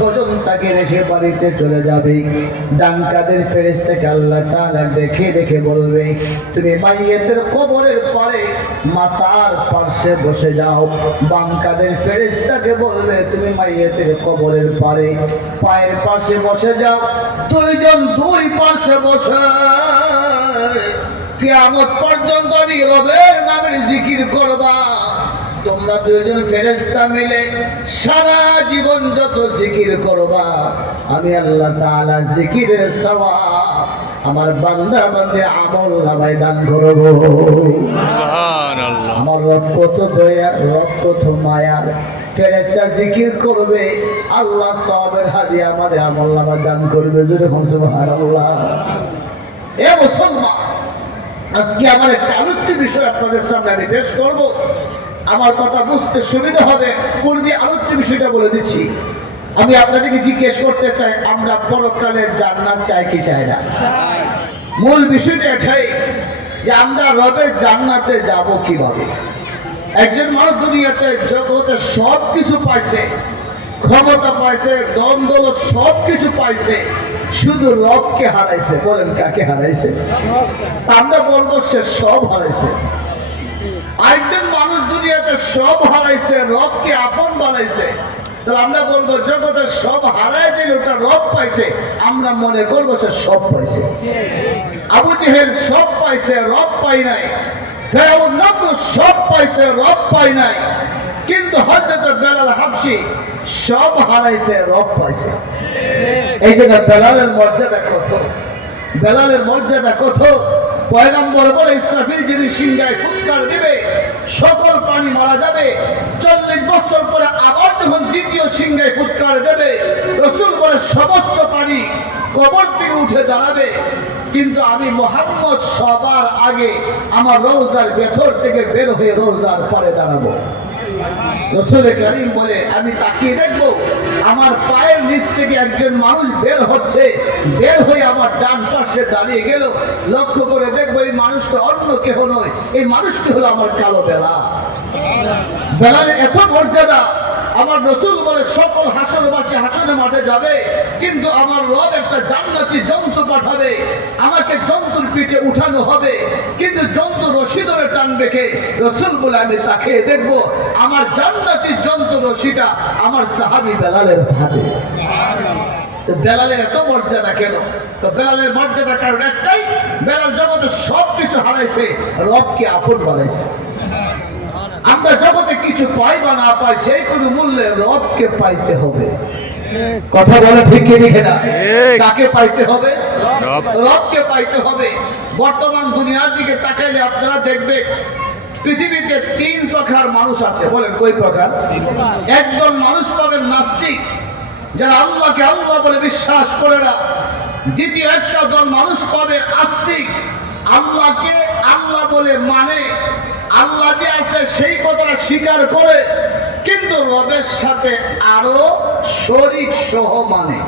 স্বজন তাকে রেখে বাড়িতে চলে যাবে, ডান কাদের ফেরেশতাকে আল্লাহ তাআলা দেখে দেখে বলবে, তুমি মাইয়েতের কবরের পারে মাথার পাশে বসে যাও। বাম কাদের ফেরেশতাকে বলবে, তুমি মাইয়েতের কবরের পারে পায়ের পাশে বসে যাও। দুইজন দুই পাশে বসে কিয়ামত পর্যন্ত আমি রবের নামের জিকির করবা। তোমরা দুইজন ফেরেশতা মিলে সারা জীবন যত জিকির করবা, আমি আল্লাহ তাআলা জিকিরের সওয়াব আমার বান্দা বান্দির আমল নামায় দান করব। সুবহানাল্লাহ। আমার রব কত দয়া, রব কত মায়া। ফেরেশতা জিকির করবে, আল্লাহ সওয়াবের হাদিয়া আমাদের আমল নামায় দান করবে। জোরে বলুন সুবহানাল্লাহ। এ মুসলমান, আজকে আমার একটা আলোচ্য বিষয় আপনাদের সামনে আমি পেশ করব। আমার কথা বুঝতে সুবিধা হবে, পূর্বে আলোচ্য বিষয়টা বলে দিচ্ছি। আমি আপনাদেরকে জিজ্ঞেস করতে চাই, আমরা পরকালে জান্নাত চাই কি চাই না? মূল বিষয়টা এটাই যে আমরা রবের জান্নাতে যাব কিভাবে। একজন মানুষ দুনিয়াতে জগতে সব কিছু পাইছে, ক্ষমতা পাইছে, ধন দৌলত সব কিছু পাইছে, শুধু রবকে হারাইছে। বলেন কাকে হারাইছে? আমরা বলবো সে সব হারাইছে। আরেকজন মানুষ দুনিয়াতে সব হারাইছে, রবকে আপন বানাইছে। তাহলে আমরা বলবো জগতে সব হারায় যে ওটা রব পাইছে, আমরা মনে করবো সে সব পাইছে। আবু জেহেল সব পাইছে, রব পাই নাই। ফেরাউন নমরুদ সব পাইছে, রব পাই নাই। কিন্তু হযরত বেলাল হাবশী সব হারাইছে, রব পাইছে। এই জন্য বেলালের মর্যাদা কত, বেলালের মর্যাদা কত। পয়গম্বর বলে, ইসরাফিল যদি সিংহায় ফুৎকার দিবে সকল প্রাণী মারা যাবে। 40 বছর পরে আবার যখন দ্বিতীয় সিংহায় ফুৎকার দেবে, রাসূল বলে সমস্ত প্রাণী কবর থেকে উঠে দাঁড়াবে, কিন্তু আমি মুহাম্মদ সবার আগে আমার রওজার ভেতর থেকে বের হয়ে রওজার পারে দাঁড়াবো। রাসূল কারীম বলে, আমি তাকিয়ে দেখবো আমার পায়ের নিচ থেকে একজন মানুষ বের হচ্ছে, বের হয়ে আমার ডান পাশে দাঁড়িয়ে গেল। লক্ষ্য করে দেখবো এই মানুষটা অন্য কেহ নয়, এই মানুষটি হলো আমার কালো বেলাল। বেলালের এত মর্যাদা। আমার রাসূল বলে, সকল হাসরবাসী হাসরের মাঠে যাবে, কিন্তু আমার রব একটা জান্নাতি জন্তু পাঠাবে, আমাকে জন্তুর পিঠে উঠানো হবে, কিন্তু জন্তু রশি ধরে টানবে কে? রাসূল বলে, আমি তাকে দেখবো আমার জান্নাতি জন্তু রশিটা আমার সাহাবী বেলালের হাতে। তো বেলালের এত মর্যাদা কেন? তো বেলালের মর্যাদা কারণ একটাই, বেলাল জগতে সব কিছু হারাইছে, রবকে আপন বানাইছে। আমরা জগতে কিছু পাই বা না পাই, যে কোনো মূল্যে রবকে পাইতে হবে। কথা বলে ঠিক কি ঠিক না? কাকে পাইতে হবে? রবকে পাইতে হবে। বর্তমান দুনিয়ার দিকে তাকাইলে আপনারা দেখবেন পৃথিবীতে 3 প্রকার মানুষ আছে। বলেন কই প্রকার? একদল মানুষ পাবেন নাস্তিক, যারা আল্লাহকে আল্লাহ বলে বিশ্বাস করে না। দ্বিতীয় একটা দল মানুষ পাবে আস্তিক, আল্লাহকে আল্লাহ বলে মানে, আল্লাহ যে আছে সেই কথাটা স্বীকার করে, কিন্তু রবের সাথে আরো শরীক সহ মানে।